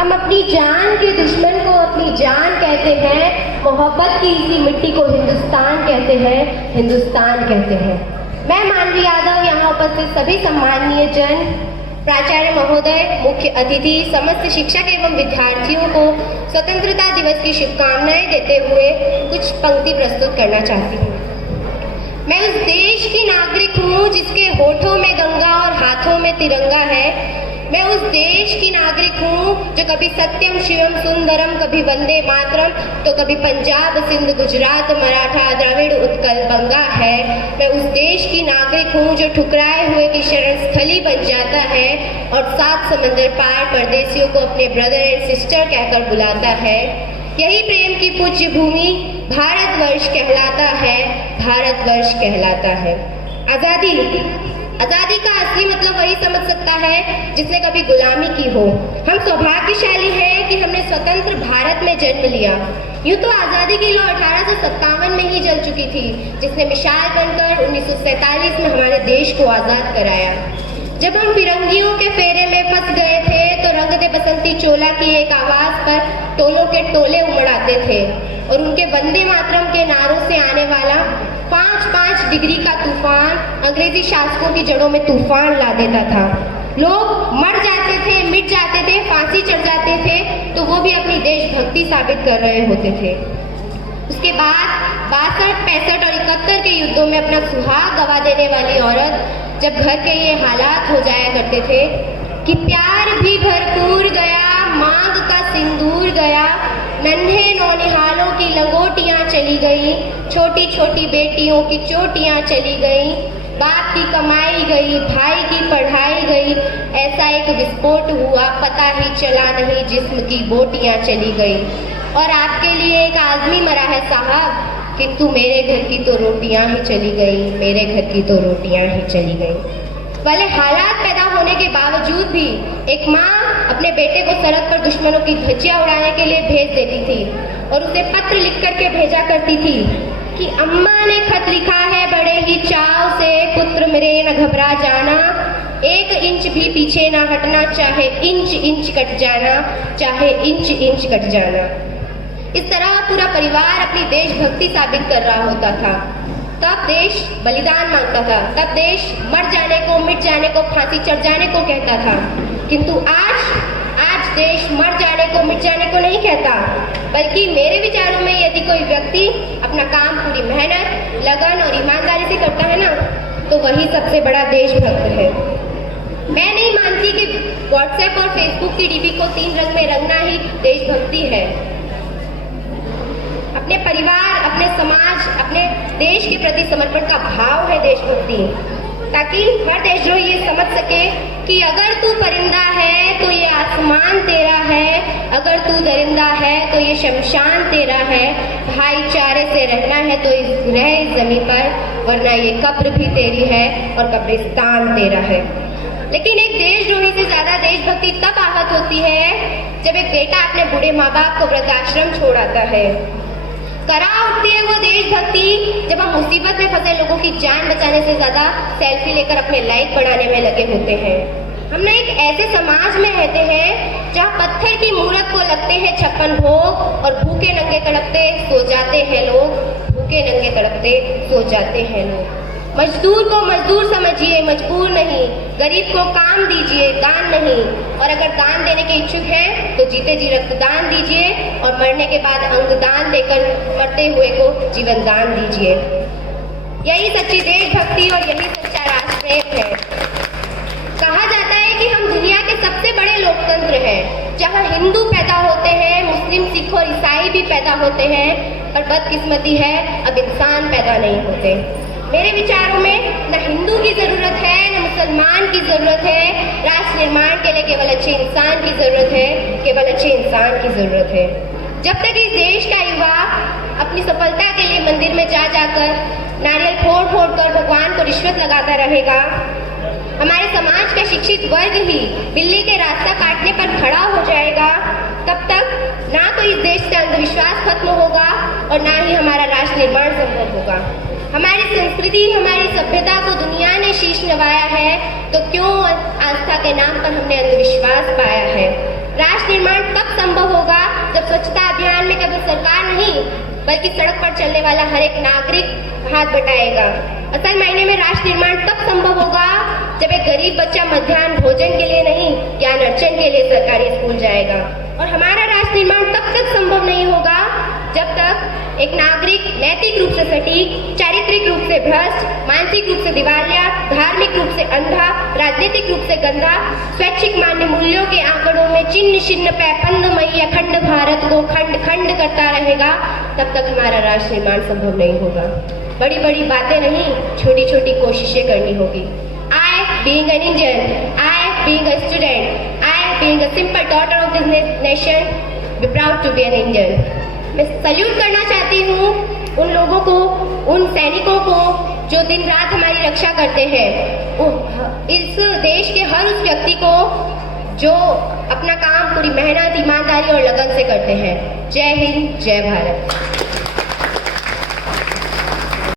हम अपनी जान के दुश्मन को अपनी जान कहते हैं, मोहब्बत की इसी मिट्टी को हिंदुस्तान कहते हैं, हिंदुस्तान कहते हैं। मैं मानवी यादव यहाँ उपस्थित सभी सम्माननीय जन, प्राचार्य महोदय, मुख्य अतिथि, समस्त शिक्षक एवं विद्यार्थियों को स्वतंत्रता दिवस की शुभकामनाएं देते हुए कुछ पंक्ति प्रस्तुत करना चाहती हूँ। मैं उस देश की नागरिक हूँ जिसके होठों में गंगा और हाथों में तिरंगा है। मैं उस देश की नागरिक हूँ जो कभी सत्यम शिवम सुंदरम, कभी वंदे मातरम, तो कभी पंजाब सिंध गुजरात मराठा द्रविड़ उत्कल बंगा है। मैं उस देश की नागरिक हूँ जो ठुकराए हुए की शरण स्थली बन जाता है और 7 समंदर पार परदेसियों को अपने ब्रदर एंड सिस्टर कहकर बुलाता है। यही प्रेम की पूज्य भूमि भारतवर्ष कहलाता है, भारतवर्ष कहलाता है। आज़ादी का असली मतलब वही समझ सकता है जिसने कभी गुलामी की हो। हम सौभाग्यशाली हैं कि हमने स्वतंत्र भारत में जन्म लिया। यूँ तो आज़ादी की लौ 1857 में ही जल चुकी थी, जिसने मिसाल बनकर 1947 में हमारे देश को आज़ाद कराया। जब हम फिरंगियों के फेरे में फंस गए थे तो रंग दे बसंती चोला की एक आवाज़ पर टोलों के टोले उमड़ आते थे और उनके वंदे मातरम के नारों से आने वाला 5-5 डिग्री का तूफान अंग्रेजी शासकों की जड़ों में तूफान ला देता था। लोग मर जाते थे, मिट जाते थे, फांसी चढ़ जाते थे, तो वो भी अपनी देशभक्ति साबित कर रहे होते थे। उसके बाद 62, 65 और 71 के युद्धों में अपना सुहाग गवा देने वाली औरत जब घर के ये हालात हो जाया करते थे कि प्यार भी भरपूर गया, मांग का सिंदूर गया, नन्हे नौनिहालों की लंगोटियां चली गई, छोटी छोटी बेटियों की चोटियां चली गई, बाप की कमाई गई, भाई की पढ़ाई गई, ऐसा एक विस्फोट हुआ, पता ही चला नहीं, जिस्म की बोटियां चली गई। और आपके लिए एक आदमी मरा है साहब, किंतु मेरे घर की तो रोटियां ही चली गई, मेरे घर की तो रोटियां ही चली गई। वाले हालात पैदा होने के बावजूद भी एक माँ अपने बेटे को सड़क पर दुश्मनों की धज्जियां उड़ाने के लिए भेज देती थी और उसे पत्र लिख करके भेजा करती थी कि अम्मा ने खत लिखा है बड़े ही चाव से, पुत्र मेरे न घबरा जाना, 1 इंच भी पीछे ना हटना, चाहे इंच इंच कट जाना, चाहे इंच इंच कट जाना। इस तरह पूरा परिवार अपनी देशभक्ति साबित कर रहा होता था। तब देश बलिदान मांगता था, तब देश मर जाने को, मिट जाने को, फांसी चढ़ जाने को कहता था। किंतु आज देश मर जाने को, मिट जाने को नहीं कहता, बल्कि मेरे विचारों में यदि कोई व्यक्ति अपना काम पूरी मेहनत, लगन और ईमानदारी से करता है ना, तो वही सबसे बड़ा देशभक्त है। मैं नहीं मानती कि व्हाट्सएप और फेसबुक की डीपी को 3 रंग में रंगना ही देशभक्ति है। अपने परिवार, अपने समाज, अपने देश के प्रति समर्पण का भाव है देशभक्ति, ताकि हर देशद्रोही ये समझ सके कि अगर तू परिंदा है तो ये आसमान तेरा है, अगर तू दरिंदा है तो ये शमशान तेरा है, भाईचारे से रहना है तो रह इस जमीन पर, वरना ये कब्र भी तेरी है और कब्रिस्तान तेरा है। लेकिन एक देशद्रोही से ज्यादा देशभक्ति तब आहत होती है जब एक बेटा अपने बूढ़े माँ बाप को वृद्धाश्रम छोड़ आता है। करा उठती है वो देशभक्ति जब हम मुसीबत में फंसे लोगों की जान बचाने से ज्यादा सेल्फी लेकर अपने लाइक बढ़ाने में लगे होते हैं। हम ना एक ऐसे समाज में रहते हैं जहाँ पत्थर की मूरत को लगते हैं 56 भोग और भूखे नंगे तड़पते सो जाते हैं लोग, भूखे नंगे तड़पते सो जाते हैं लोग। मजदूर को मजदूर समझिए, मजबूर नहीं, गरीब को काम दीजिए, दान नहीं, और अगर दान देने के इच्छुक हैं तो जीते जी रक्तदान दीजिए और मरने के बाद अंगदान देकर मरते हुए को जीवन दान दीजिए। यही सच्ची देशभक्ति और यही सच्चा राष्ट्रप्रेम है। कहा जाता है कि हम दुनिया के सबसे बड़े लोकतंत्र हैं, जहाँ हिंदू पैदा होते हैं, मुस्लिम, सिख और ईसाई भी पैदा होते हैं, और बदकिस्मती है अब इंसान पैदा नहीं होते। मेरे विचारों में न हिंदू की जरूरत है, न मुसलमान की जरूरत है, राष्ट्र निर्माण के लिए केवल अच्छे इंसान की जरूरत है, केवल अच्छे इंसान की जरूरत है। जब तक इस देश का युवा अपनी सफलता के लिए मंदिर में जा जाकर नारियल फोड़ फोड़ कर भगवान को रिश्वत लगाता रहेगा, हमारे समाज का शिक्षित वर्ग ही बिल्ली के रास्ता काटने पर खड़ा हो जाएगा, तब तक ना तो इस देश से अंधविश्वास खत्म होगा और ना ही हमारा राष्ट्र निर्माण संभव होगा। हमारी संस्कृति, हमारी सभ्यता को दुनिया ने शीश नवाया है, तो क्यों आस्था के नाम पर हमने अंधविश्वास पाया है। राष्ट्र निर्माण बल्कि सड़क पर चलने वाला हर एक नागरिक हाथ बटाएगा। असल मायने में राष्ट्र निर्माण तब संभव होगा जब एक गरीब बच्चा मध्याह्न भोजन के लिए नहीं, ज्ञान अर्जन के लिए सरकारी स्कूल जाएगा। और हमारा राष्ट्र निर्माण तब तक संभव नहीं होगा जब तक एक नागरिक नैतिक रूप से सटीक, चारित्रिक रूप से भ्रष्ट, मानसिक रूप से दिवालिया, धार्मिक रूप से अंधा, राजनीतिक रूप से गंदा, स्वैच्छिक मान्य मूल्यों के आंकड़ों में चिन्ह छिन्न पैपंदमयी अखंड भारत को खंड खंड करता रहेगा, तब तक हमारा राष्ट्र निर्माण संभव नहीं होगा। बड़ी बड़ी बातें नहीं, छोटी छोटी कोशिशें करनी होगी। I being an Indian, I being a student, I being a simple daughter of this nation, be proud to be an Indian. मैं सल्यूट करना चाहती हूँ उन लोगों को, उन सैनिकों को जो दिन रात हमारी रक्षा करते हैं, इस देश के हर उस व्यक्ति को जो अपना काम पूरी मेहनत, ईमानदारी और लगन से करते हैं। जय हिंद, जय भारत।